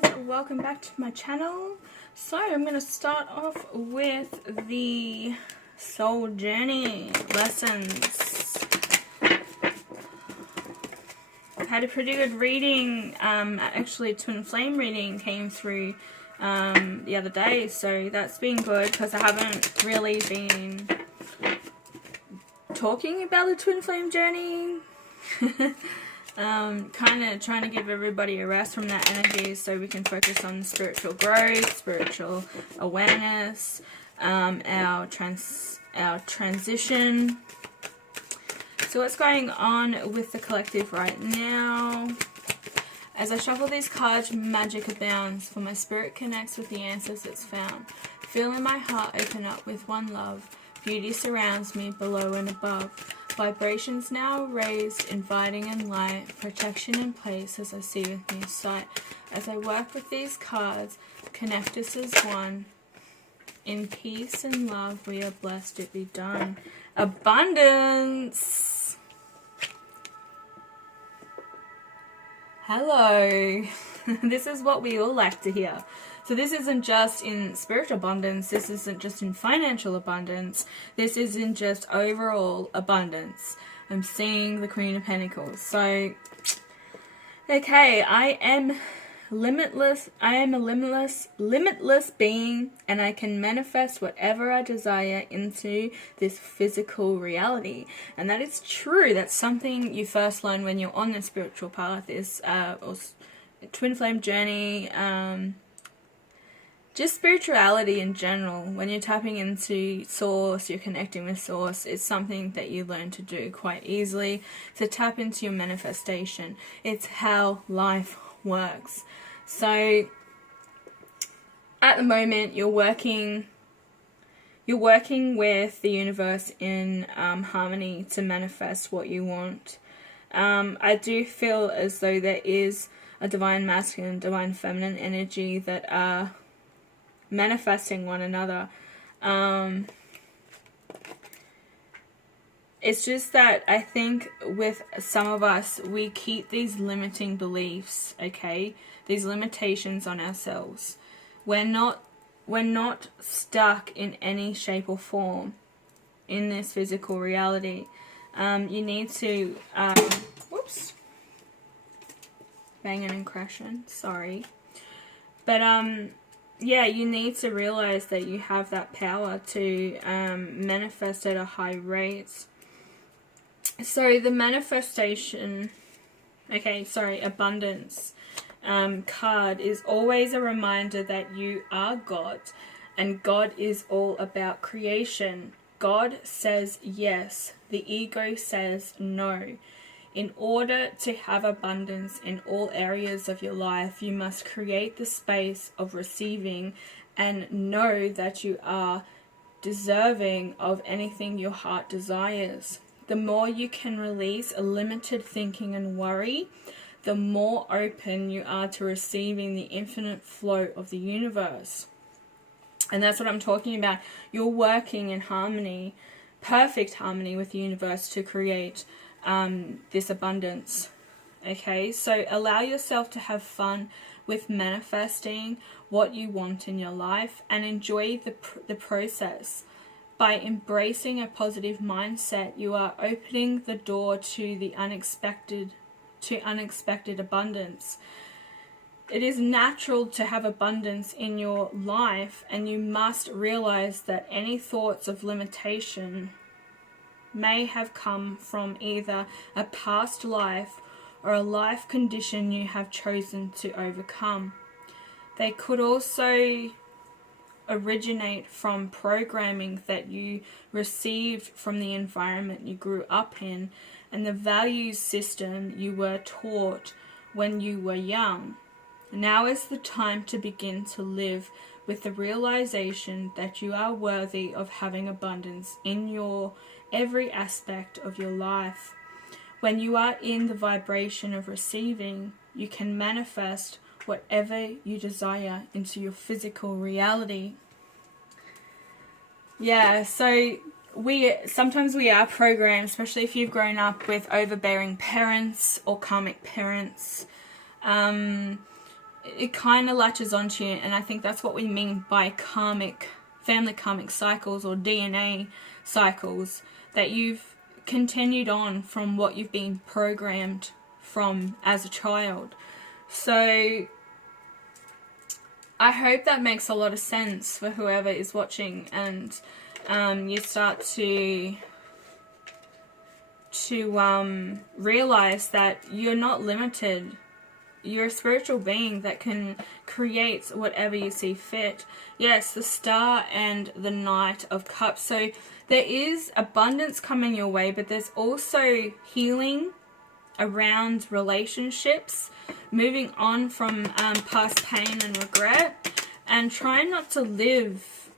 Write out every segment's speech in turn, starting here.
guys, welcome back to my channel. So I'm going to start off with the soul journey lessons. I had a pretty good reading, actually twin flame reading came through the other day, so that's been good because I haven't really been talking about the twin flame journey. Kind of trying to give everybody a rest from that energy so we can focus on spiritual growth, spiritual awareness, our transition. So what's going on with the collective right now? As I shuffle these cards, magic abounds, for my spirit connects with the answers it's found. Feeling my heart open up with one love. Beauty surrounds me below and above. Vibrations now raised, inviting and light. Protection in place as I see with new sight. As I work with these cards, connect us as one. In peace and love, we are blessed, it be done. Abundance! Hello! This is what we all like to hear. So this isn't just in spiritual abundance, this isn't just in financial abundance, this isn't just overall abundance. I'm seeing the Queen of Pentacles. So, okay, I am a limitless being, and I can manifest whatever I desire into this physical reality. And that is true. That's something you first learn when you're on the spiritual path, is or twin flame journey, just spirituality in general. When you're tapping into source, you're connecting with source, it's something that you learn to do quite easily. To tap into your manifestation. It's how life works. So at the moment you're working with the universe in harmony to manifest what you want. I do feel as though there is a divine masculine, divine feminine energy that are manifesting one another. It's just that I think with some of us, we keep these limiting beliefs, okay? These limitations on ourselves. We're not stuck in any shape or form in this physical reality. You need to, whoops, banging and crashing, sorry. But, yeah, you need to realize that you have that power to manifest at a high rate. So the manifestation, abundance card is always a reminder that you are God, and God is all about creation. God says yes, the ego says no. In order to have abundance in all areas of your life, you must create the space of receiving and know that you are deserving of anything your heart desires. The more you can release a limited thinking and worry, the more open you are to receiving the infinite flow of the universe. And that's what I'm talking about. You're working in harmony, perfect harmony with the universe to create this abundance. Okay, so allow yourself to have fun with manifesting what you want in your life and enjoy the process. By embracing a positive mindset, you are opening the door to the unexpected abundance. It is natural to have abundance in your life, and you must realize that any thoughts of limitation may have come from either a past life or a life condition you have chosen to overcome. They could also originate from programming that you received from the environment you grew up in and the values system you were taught when you were young. Now is the time to begin to live with the realization that you are worthy of having abundance in your every aspect of your life. When you are in the vibration of receiving, you can manifest whatever you desire into your physical reality. Yeah, so sometimes we are programmed, especially if you've grown up with overbearing parents or karmic parents. it kind of latches onto you, and I think that's what we mean by family karmic cycles or DNA cycles, that you've continued on from what you've been programmed from as a child. So I hope that makes a lot of sense for whoever is watching, and you start to realize that you're not limited. You're a spiritual being that can create whatever you see fit. Yes, the Star and the Knight of Cups. So there is abundance coming your way, but there's also healing around relationships, moving on from past pain and regret, and trying not to live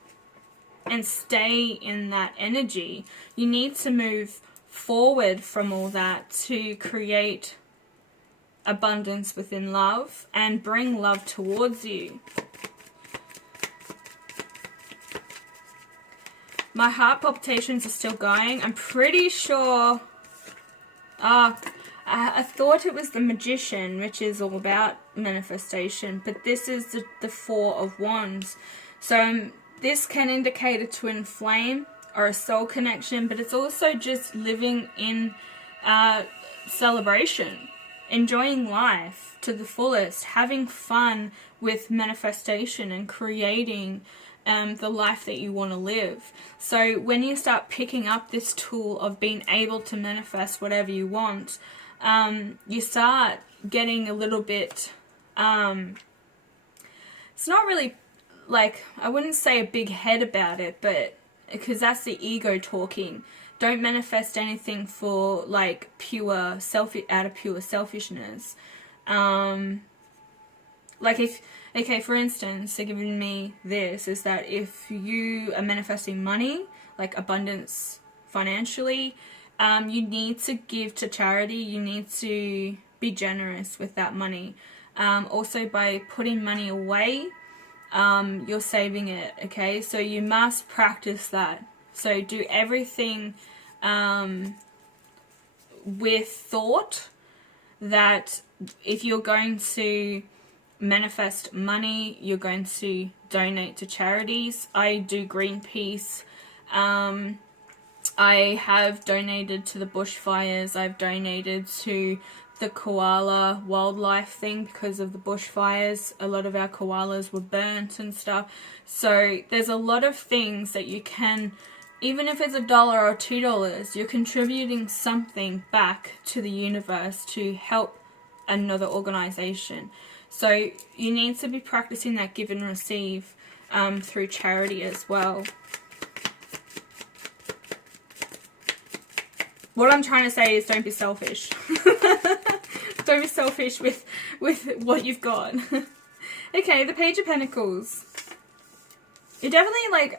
and stay in that energy. You need to move forward from all that to create abundance within love and bring love towards you. My heart palpitations are still going. I'm pretty sure I thought it was the Magician, which is all about manifestation, but this is the Four of Wands. So this can indicate a twin flame or a soul connection, but it's also just living in celebration, enjoying life to the fullest, having fun with manifestation and creating the life that you want to live. So when you start picking up this tool of being able to manifest whatever you want, you start getting a little bit, it's not really like, I wouldn't say a big head about it, but because that's the ego talking. Don't manifest anything for like out of pure selfishness. Like if, okay, for instance, they're giving me this, is that if you are manifesting money, like abundance financially, you need to give to charity. You need to be generous with that money. Also, by putting money away, you're saving it, okay? So you must practice that. So do everything with thought, that if you're going to manifest money, you're going to donate to charities. I do Greenpeace. I have donated to the bushfires. I've donated to the koala wildlife thing because of the bushfires. A lot of our koalas were burnt and stuff. So there's a lot of things that you can, even if it's $1 or $2, you're contributing something back to the universe to help another organization. So you need to be practicing that give and receive through charity as well. What I'm trying to say is don't be selfish. Don't be selfish with what you've got. Okay, the Page of Pentacles. You're definitely like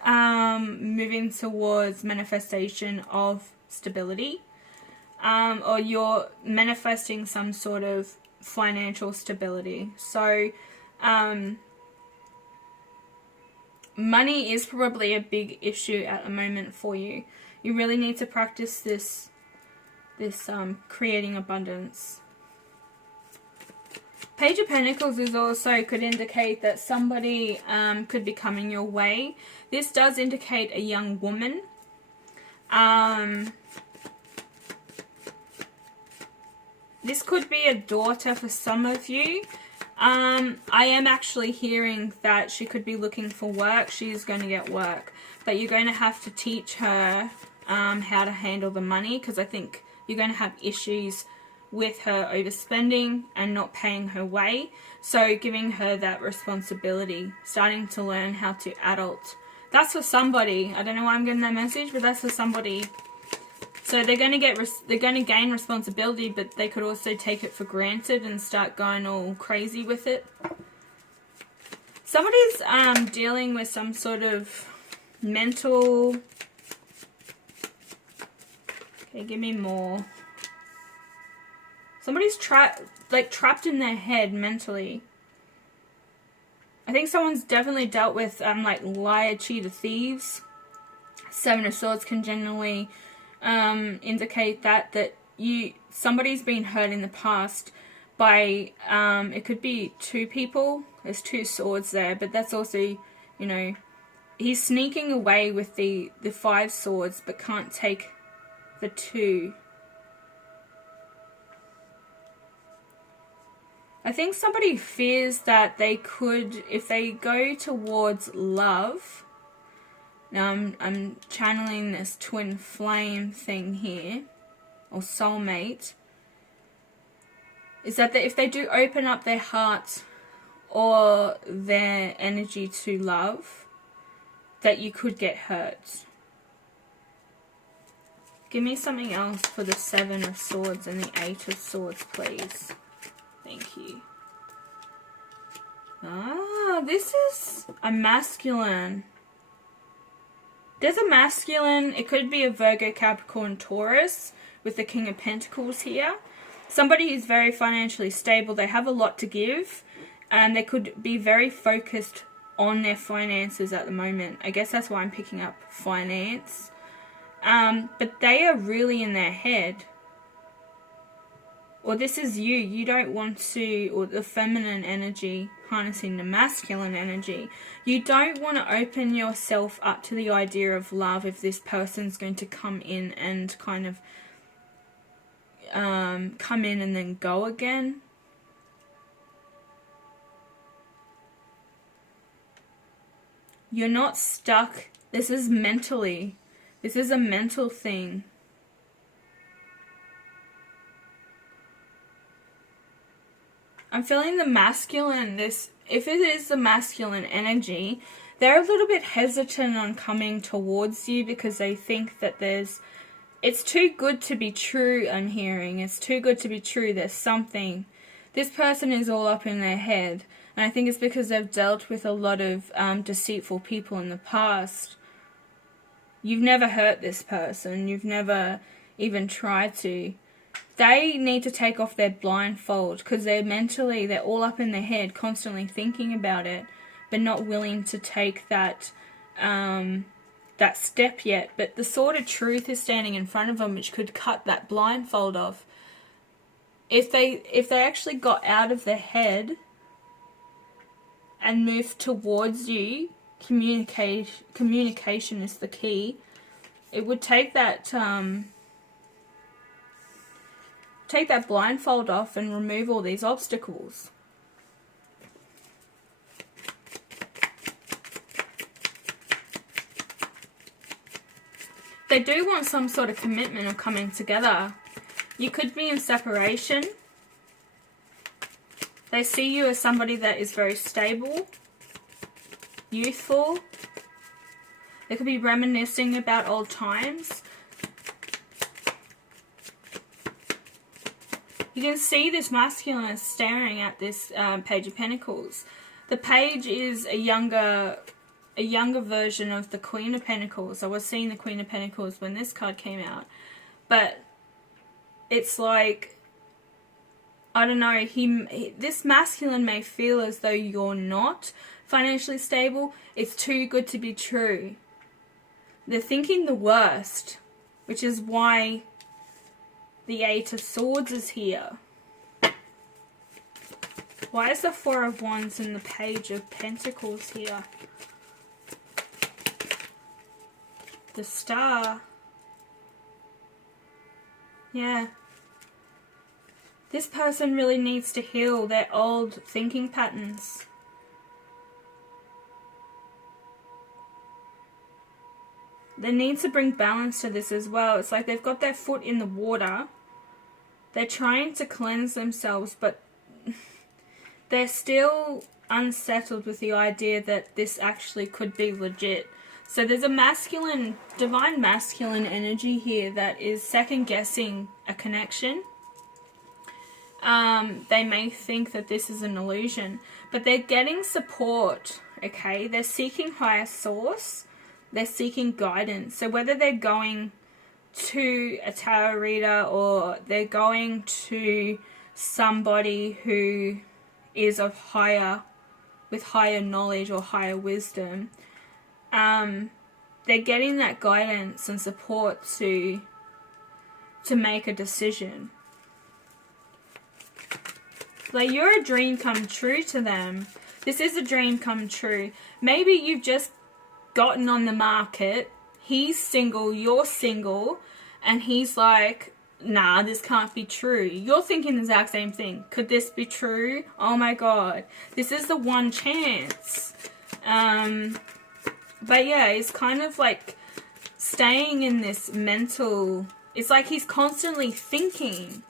moving towards manifestation of stability. Or you're manifesting some sort of financial stability. So money is probably a big issue at the moment for you. You really need to practice this creating abundance. Page of Pentacles is also could indicate that somebody could be coming your way. This does indicate a young woman. This could be a daughter for some of you. I am actually hearing that she could be looking for work. She's going to get work. But you're going to have to teach her how to handle the money, because I think you're going to have issues with her overspending and not paying her way. So giving her that responsibility, starting to learn how to adult. That's for somebody. I don't know why I'm getting that message, but that's for somebody. So they're going to gain responsibility, but they could also take it for granted and start going all crazy with it. Somebody's dealing with some sort of mental. Okay, give me more. Somebody's trapped in their head mentally. I think someone's definitely dealt with like liar, cheater, thieves. Seven of Swords can generally indicate that somebody's been hurt in the past by, it could be two people. There's two swords there, but that's also, you know, he's sneaking away with the 5 swords, but can't take the 2. I think somebody fears that they could, if they go towards love. Now I'm channeling this twin flame thing here, or soulmate. Is that if they do open up their heart or their energy to love, that you could get hurt. Give me something else for the 7 of Swords and the 8 of Swords, please. Thank you. Ah, this is a masculine. There's a masculine. It could be a Virgo, Capricorn, Taurus with the King of Pentacles here. Somebody who's very financially stable. They have a lot to give, and they could be very focused on their finances at the moment. I guess that's why I'm picking up finance. But they are really in their head. Or this is you. You don't want to, or the feminine energy harnessing the masculine energy. You don't want to open yourself up to the idea of love if this person's going to come in and kind of come in and then go again. You're not stuck. This is mentally. This is a mental thing. I'm feeling the masculine, if it is the masculine energy, they're a little bit hesitant on coming towards you because they think that it's too good to be true. I'm hearing it's too good to be true. There's something. This person is all up in their head, and I think it's because they've dealt with a lot of deceitful people in the past. You've never hurt this person. You've never even tried to. They need to take off their blindfold because they're all up in their head, constantly thinking about it, but not willing to take that that step yet. But the sword of truth is standing in front of them, which could cut that blindfold off. If they actually got out of their head and moved towards you, communication is the key. It would take that blindfold off and remove all these obstacles. They do want some sort of commitment or coming together. You could be in separation. They see you as somebody that is very stable, youthful. They could be reminiscing about old times. You can see this masculine staring at this Page of Pentacles. The Page is a younger version of the Queen of Pentacles. I was seeing the Queen of Pentacles when this card came out. But it's like, I don't know, this masculine may feel as though you're not financially stable. It's too good to be true. They're thinking the worst, which is why the 8 of Swords is here. Why is the 4 of Wands and the Page of Pentacles here? The Star. Yeah. This person really needs to heal their old thinking patterns. They need to bring balance to this as well. It's like they've got their foot in the water. They're trying to cleanse themselves, but they're still unsettled with the idea that this actually could be legit. So there's a masculine, divine masculine energy here that is second-guessing a connection. They may think that this is an illusion, but they're getting support, okay? They're seeking higher source. They're seeking guidance. So whether they're going to a tarot reader or they're going to somebody who is of with higher knowledge or higher wisdom, they're getting that guidance and support to make a decision. Like, you're a dream come true to them. This is a dream come true. Maybe you've just gotten on the market. He's single, you're single, and he's like, nah, this can't be true. You're thinking the exact same thing. Could this be true? Oh my god. This is the one chance. But yeah, it's kind of like staying in this mental... It's like he's constantly thinking.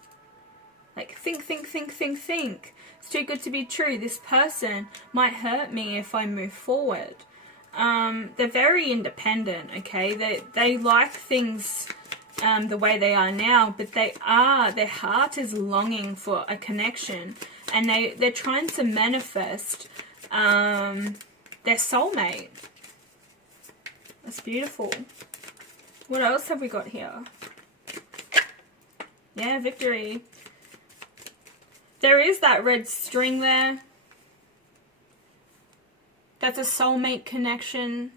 Like, think. It's too good to be true. This person might hurt me if I move forward. They're very independent, okay? They like things the way they are now, but their heart is longing for a connection, and they're trying to manifest their soulmate. That's beautiful. What else have we got here? Yeah, victory. There is that red string there. That's a soulmate connection.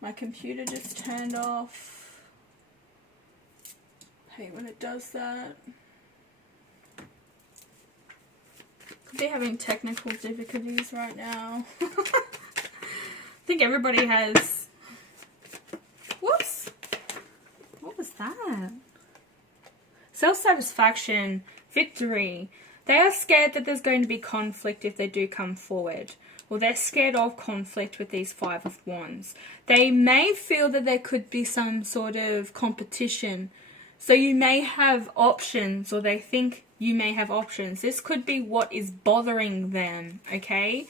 My computer just turned off. I hate when it does that. Could be having technical difficulties right now. I think everybody has. Whoops. What was that? Self-satisfaction, victory. They are scared that there's going to be conflict if they do come forward. Well, they're scared of conflict with these Five of Wands. They may feel that there could be some sort of competition. So you may have options, or they think you may have options. This could be what is bothering them, okay?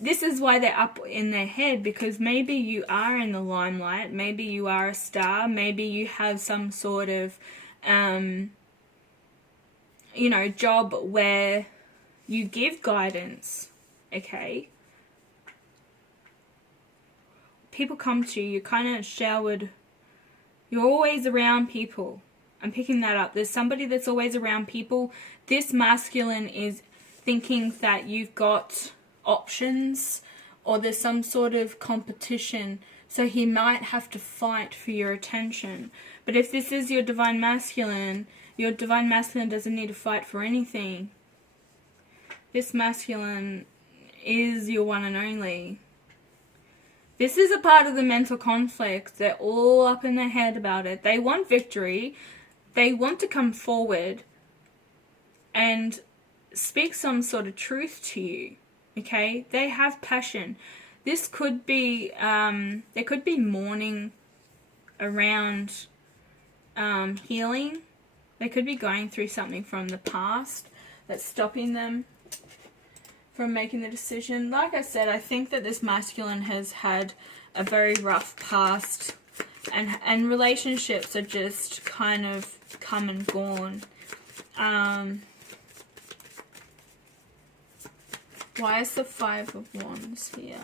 This is why they're up in their head, because maybe you are in the limelight. Maybe you are a star. Maybe you have some sort of, you know, job where you give guidance. Okay, people come to you, you're kind of showered, you're always around people. I'm picking that up. There's somebody that's always around people. This masculine is thinking that you've got options, or there's some sort of competition, so he might have to fight for your attention. But if this is your divine masculine doesn't need to fight for anything. This masculine is your one and only. This is a part of the mental conflict. They're all up in their head about it. They want victory. They want to come forward and speak some sort of truth to you. Okay? They have passion. This could be, there could be mourning around healing. They could be going through something from the past that's stopping them from making the decision. Like I said, I think that this masculine has had a very rough past, and relationships are just kind of come and gone. Why is the Five of Wands here?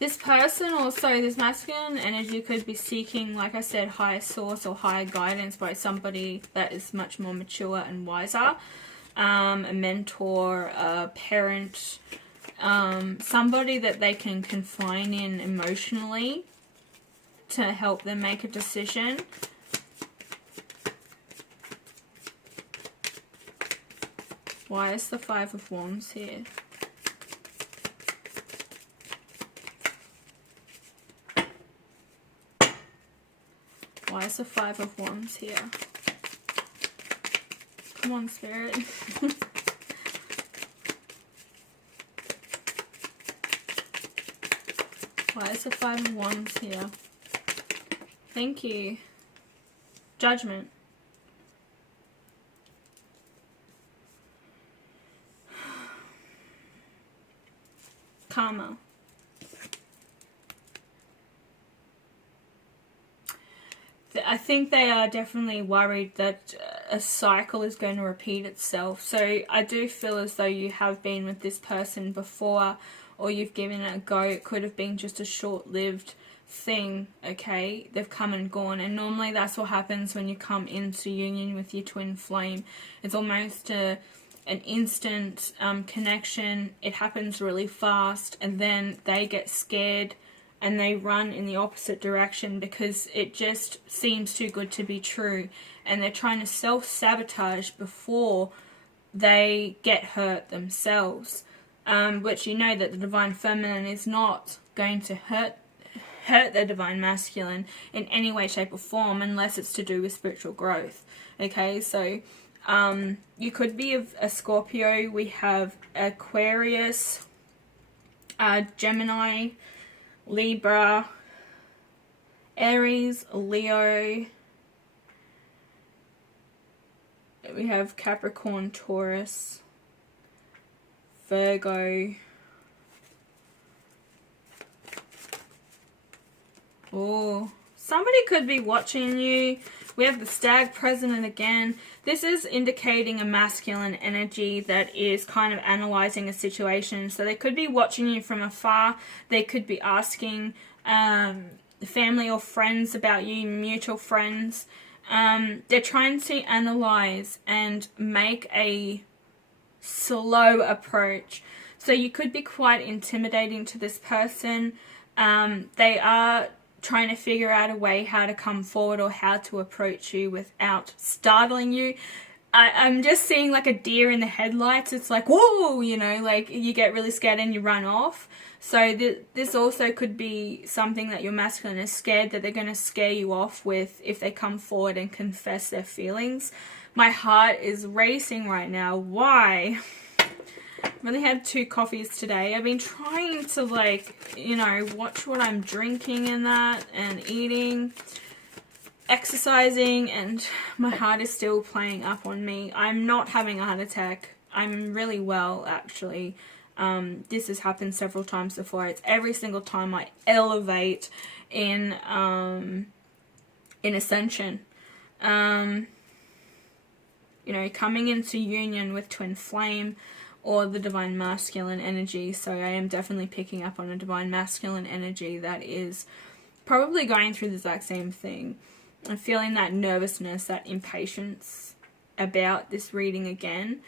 This person also, this masculine energy could be seeking, like I said, higher source or higher guidance by somebody that is much more mature and wiser. A mentor, a parent, somebody that they can confine in emotionally to help them make a decision. Why is the Five of Wands here? Why is the Five of Wands here? Come on, Spirit. Why is the Five of Wands here? Thank you. Judgment. Karma. I think they are definitely worried that a cycle is going to repeat itself. So I do feel as though you have been with this person before, or you've given it a go. It could have been just a short-lived thing, okay? They've come and gone, and normally that's what happens when you come into union with your twin flame. It's almost an instant connection. It happens really fast, and then they get scared and they run in the opposite direction because it just seems too good to be true, and they're trying to self-sabotage before they get hurt themselves, which you know that the Divine Feminine is not going to hurt the Divine Masculine in any way, shape or form unless it's to do with spiritual growth. Okay, so you could be a Scorpio. We have Aquarius, Gemini, Libra, Aries, Leo. We have Capricorn, Taurus, Virgo. Oh, somebody could be watching you. We have the Stag President again. This is indicating a masculine energy that is kind of analyzing a situation. So they could be watching you from afar. They could be asking family or friends about you, mutual friends. They're trying to analyze and make a slow approach. So you could be quite intimidating to this person. They are trying to figure out a way how to come forward or how to approach you without startling you. I'm just seeing like a deer in the headlights. It's like, whoa, you know, like you get really scared and you run off. So this also could be something that your masculine is scared that they're going to scare you off with if they come forward and confess their feelings. My heart is racing right now. Why? I've only had 2 coffees today. I've been trying to, like, you know, watch what I'm drinking and that, and eating, exercising, and my heart is still playing up on me. I'm not having a heart attack. I'm really well, actually. This has happened several times before. It's every single time I elevate in ascension. You know, coming into union with twin flame or the divine masculine energy. So I am definitely picking up on a divine masculine energy that is probably going through the exact same thing. I'm feeling that nervousness, that impatience about this reading again.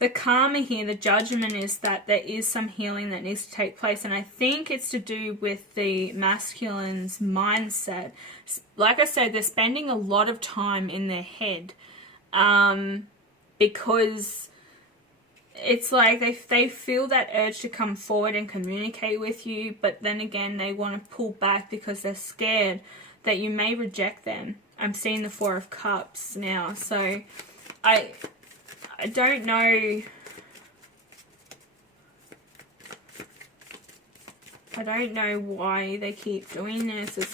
The karma here, the judgment, is that there is some healing that needs to take place. And I think it's to do with the masculine's mindset. Like I said, they're spending a lot of time in their head. Because it's like they feel that urge to come forward and communicate with you. But then again, they want to pull back because they're scared that you may reject them. I'm seeing the 4 of Cups now. So I don't know. I don't know why they keep doing this. It's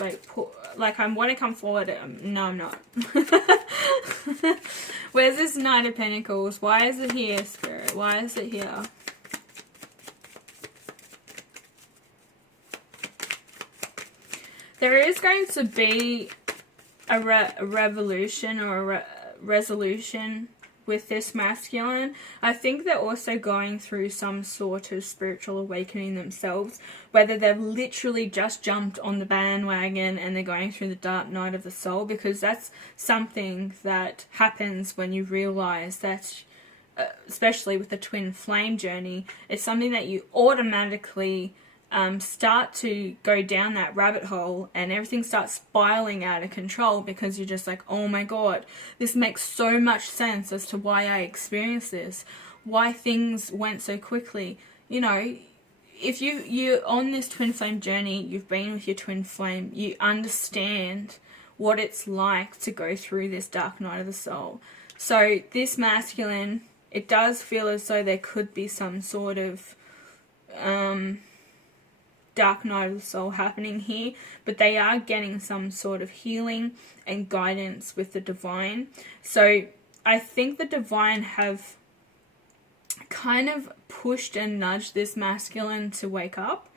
like I want to come forward. No, I'm not. Where's this Knight of Pentacles? Why is it here, Spirit? Why is it here? There is going to be a revolution or a resolution with this masculine. I think they're also going through some sort of spiritual awakening themselves, whether they've literally just jumped on the bandwagon and they're going through the dark night of the soul, because that's something that happens when you realize that, especially with the twin flame journey, it's something that you automatically start to go down that rabbit hole, and everything starts spiraling out of control because you're just like, oh my god, this makes so much sense as to why I experienced this, why things went so quickly. You know, if you're on this twin flame journey, you've been with your twin flame, you understand what it's like to go through this dark night of the soul. So this masculine, it does feel as though there could be some sort of dark night of the soul happening here, but they are getting some sort of healing and guidance with the divine. So I think the divine have kind of pushed and nudged this masculine to wake up,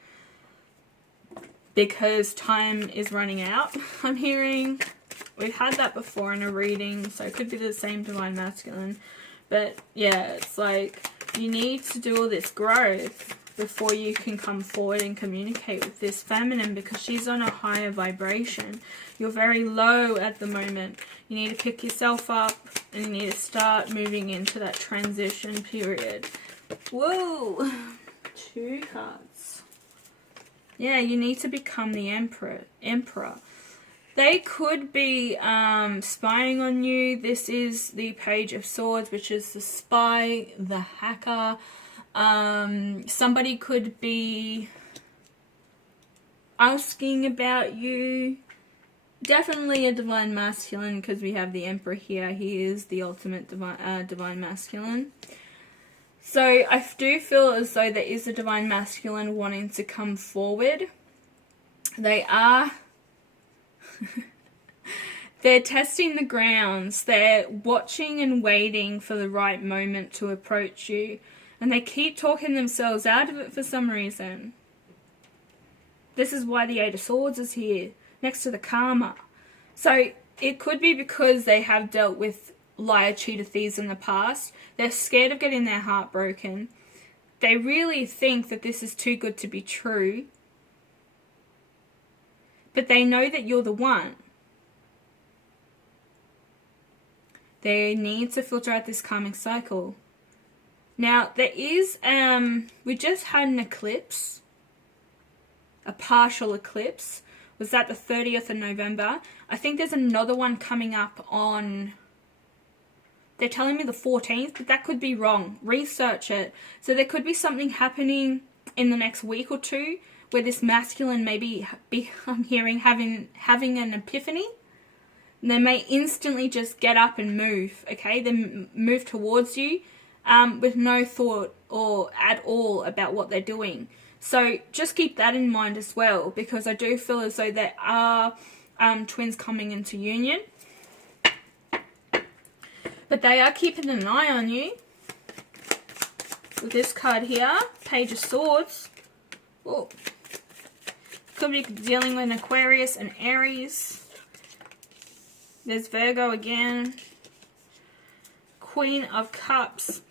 because time is running out. I'm hearing we've had that before in a reading, so it could be the same divine masculine, but yeah, it's like you need to do all this growth before you can come forward and communicate with this feminine, because she's on a higher vibration. You're very low at the moment. You need to pick yourself up and you need to start moving into that transition period. Whoa. 2 cards. Yeah, you need to become the emperor. They could be spying on you. This is the Page of Swords, which is the spy, the hacker. Somebody could be asking about you. Definitely a divine masculine, because we have the Emperor here. He is the ultimate divine masculine. So I do feel as though there is a divine masculine wanting to come forward. They are... They're testing the grounds. They're watching and waiting for the right moment to approach you. And they keep talking themselves out of it for some reason. This is why the 8 of Swords is here, next to the Karma. So it could be because they have dealt with liar, cheater, thieves in the past. They're scared of getting their heart broken. They really think that this is too good to be true. But they know that you're the one. They need to filter out this karmic cycle. Now, there is, we just had an eclipse. A partial eclipse. Was that the 30th of November? I think there's another one coming up on... They're telling me the 14th, but that could be wrong. Research it. So there could be something happening in the next week or two where this masculine may be I'm hearing, having an epiphany. And they may instantly just get up and move, okay? Then move towards you with no thought or at all about what they're doing. So just keep that in mind as well, because I do feel as though there are twins coming into union. But they are keeping an eye on you. With this card here, Page of Swords. Oh. Could be dealing with an Aquarius and Aries. There's Virgo again. Queen of Cups.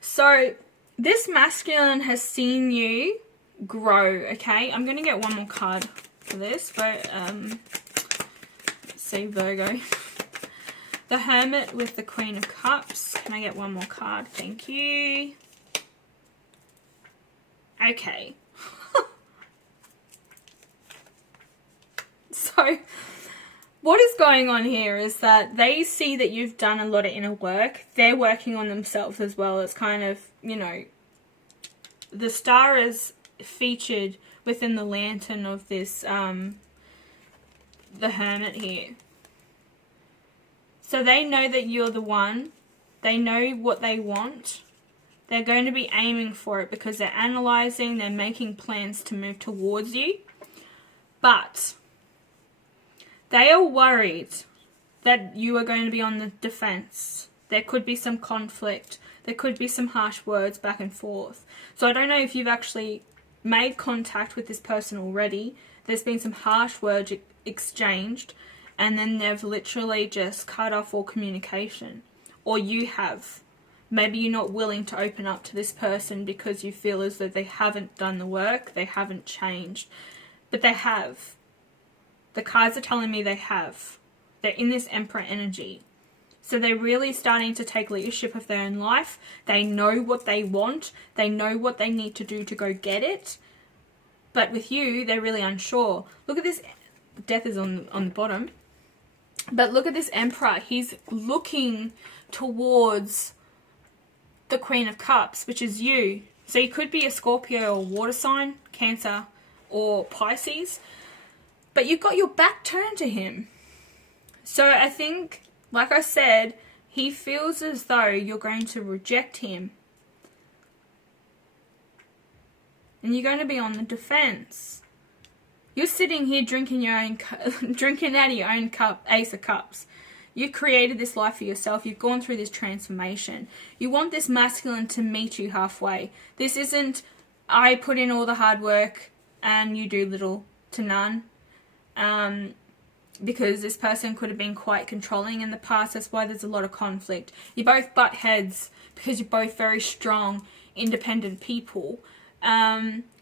So, this masculine has seen you grow, okay? I'm going to get one more card for this, but, let's see, Virgo. The Hermit with the Queen of Cups. Can I get one more card? Thank you. Okay. So, what is going on here is that they see that you've done a lot of inner work. They're working on themselves as well. It's kind of, you know, the star is featured within the lantern of this, the Hermit here. So they know that you're the one. They know what they want. They're going to be aiming for it because they're analysing, they're making plans to move towards you. But they are worried that you are going to be on the defense. There could be some conflict. There could be some harsh words back and forth. So I don't know if you've actually made contact with this person already. There's been some harsh words exchanged, and then they've literally just cut off all communication. Or you have. Maybe you're not willing to open up to this person because you feel as though they haven't done the work, they haven't changed. But they have. The cards are telling me they have. They're in this Emperor energy. So they're really starting to take leadership of their own life. They know what they want. They know what they need to do to go get it. But with you, they're really unsure. Look at this. Death is on the bottom. But look at this Emperor. He's looking towards the Queen of Cups, which is you. So you could be a Scorpio or water sign, Cancer or Pisces. But you've got your back turned to him. So I think, like I said, he feels as though you're going to reject him. And you're going to be on the defense. You're sitting here drinking your own, drinking out of your own cup, Ace of Cups. You've created this life for yourself. You've gone through this transformation. You want this masculine to meet you halfway. This isn't, I put in all the hard work and you do little to none. Because this person could have been quite controlling in the past. That's why there's a lot of conflict. You both butt heads because you're both very strong, independent people.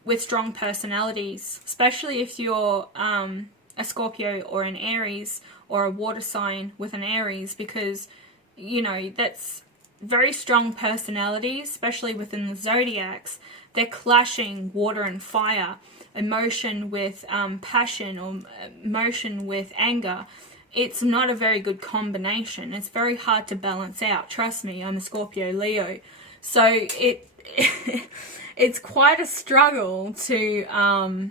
With strong personalities, especially if you're a Scorpio or an Aries or a water sign with an Aries, because, you know, that's very strong personalities, especially within the zodiacs. They're clashing water and fire, emotion with passion, or emotion with anger. It's not a very good combination. It's very hard to balance out. Trust me, I'm a Scorpio Leo. So it's quite a struggle to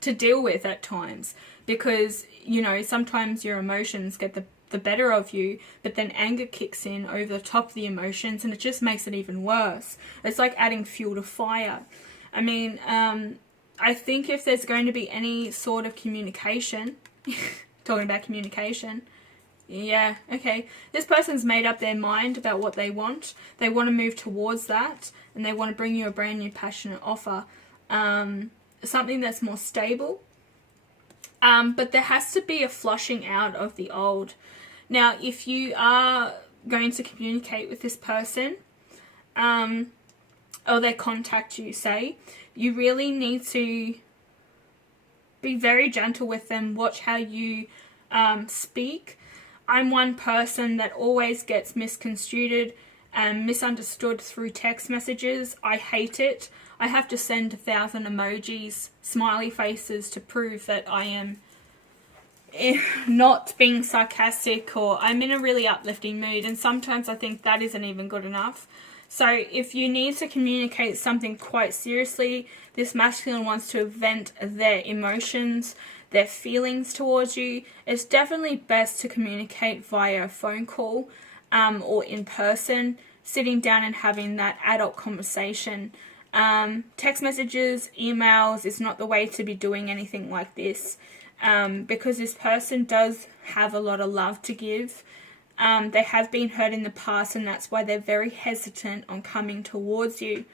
deal with at times, because, you know, sometimes your emotions get the better of you, but then anger kicks in over the top of the emotions, and it just makes it even worse. It's like adding fuel to fire. I mean, I think if there's going to be any sort of communication, talking about communication, yeah, okay, this person's made up their mind about what they want. They want to move towards that, and they want to bring you a brand new passionate offer, something that's more stable. But there has to be a flushing out of the old. Now, if you are going to communicate with this person, or they contact you, say, you really need to be very gentle with them. Watch how you speak. I'm one person that always gets misconstrued and misunderstood through text messages. I hate it. I have to send 1,000 emojis, smiley faces, to prove that I am not being sarcastic, or I'm in a really uplifting mood, and sometimes I think that isn't even good enough. So if you need to communicate something quite seriously, this masculine wants to vent their emotions, their feelings towards you, it's definitely best to communicate via a phone call, or in person, sitting down and having that adult conversation. Text messages, emails is not the way to be doing anything like this, because this person does have a lot of love to give. They have been hurt in the past, and that's why they're very hesitant on coming towards you.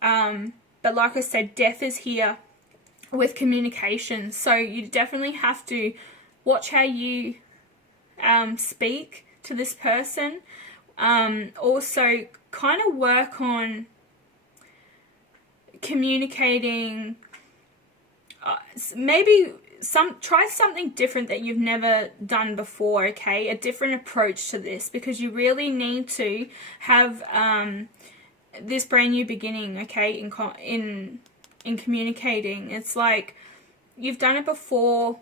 But like I said, death is here with communication, so you definitely have to watch how you speak to this person. Also, kind of work on communicating, maybe try something different that you've never done before, okay? A different approach to this, because you really need to have this brand new beginning, okay, in communicating. It's like you've done it before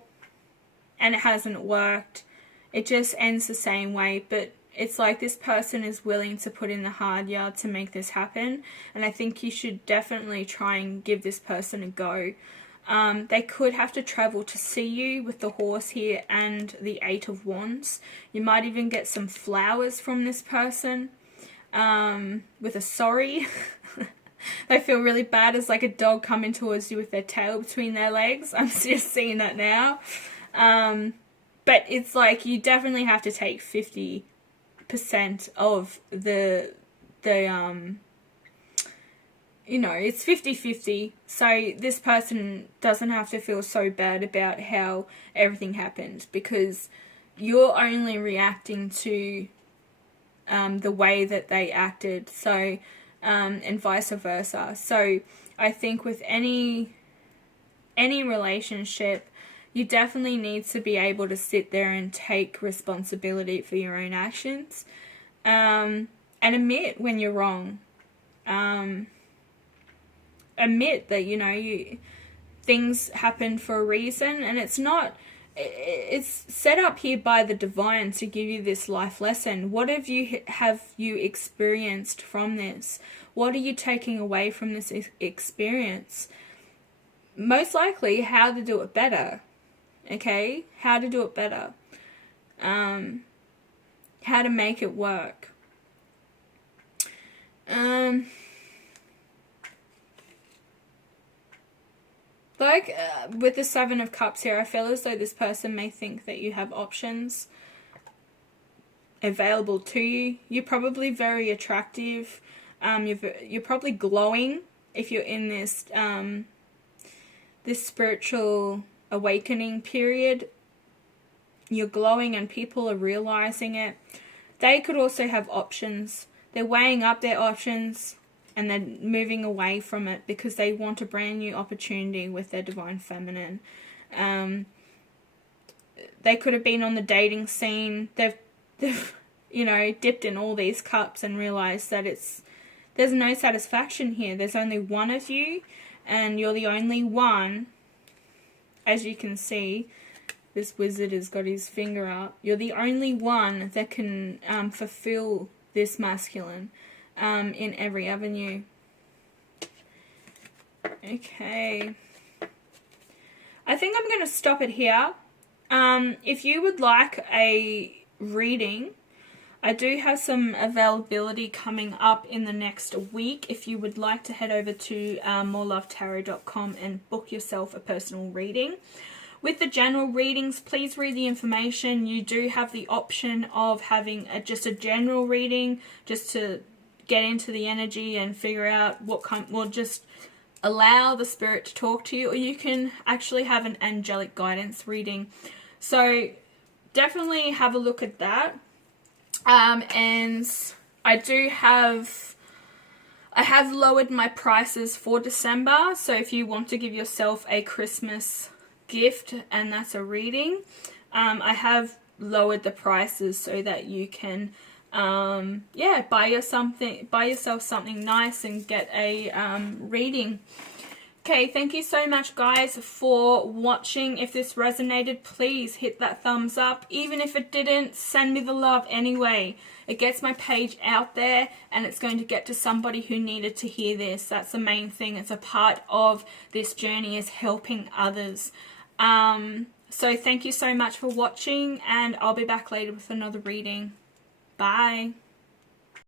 and it hasn't worked. It just ends the same way, but it's like this person is willing to put in the hard yard to make this happen, and I think you should definitely try and give this person a go. They could have to travel to see you with the horse here and the 8 of Wands. You might even get some flowers from this person, with a sorry. They feel really bad as like a dog coming towards you with their tail between their legs. I'm just seeing that now. But it's like you definitely have to take 50% of the you know, it's 50-50, so this person doesn't have to feel so bad about how everything happened, because you're only reacting to the way that they acted, so and vice versa. So I think with any relationship, you definitely need to be able to sit there and take responsibility for your own actions, and admit when you're wrong. Admit that, you know, things happen for a reason, and it's set up here by the divine to give you this life lesson. What have you experienced from this? What are you taking away from this experience? Most likely how to do it better. Okay? How to do it better. How to make it work. Like with the 7 of Cups here, I feel as though this person may think that you have options available to you. You're probably very attractive. You're probably glowing if you're in this this spiritual awakening period. You're glowing and people are realizing it. They could also have options. They're weighing up their options, and then moving away from it because they want a brand new opportunity with their divine feminine. They could have been on the dating scene. They've you know, dipped in all these cups and realized that there's no satisfaction here. There's only one of you, and you're the only one. As you can see, this wizard has got his finger up. You're the only one that can fulfill this masculine in every avenue. Okay. I think I'm going to stop it here. If you would like a reading, I do have some availability coming up in the next week. If you would like to head over to MORELOVETAROT.com and book yourself a personal reading. With the general readings, please read the information. You do have the option of having just a general reading, just to get into the energy and figure out what just allow the spirit to talk to you, or you can actually have an angelic guidance reading. So definitely have a look at that. And I have lowered my prices for December, so if you want to give yourself a Christmas gift and that's a reading, I have lowered the prices so that you can buy yourself something nice and get a reading. Okay, thank you so much, guys, for watching. If this resonated, please hit that thumbs up. Even if it didn't, send me the love anyway. It gets my page out there, and it's going to get to somebody who needed to hear this. That's the main thing. It's a part of this journey, is helping others. So thank you so much for watching, and I'll be back later with another reading. Bye.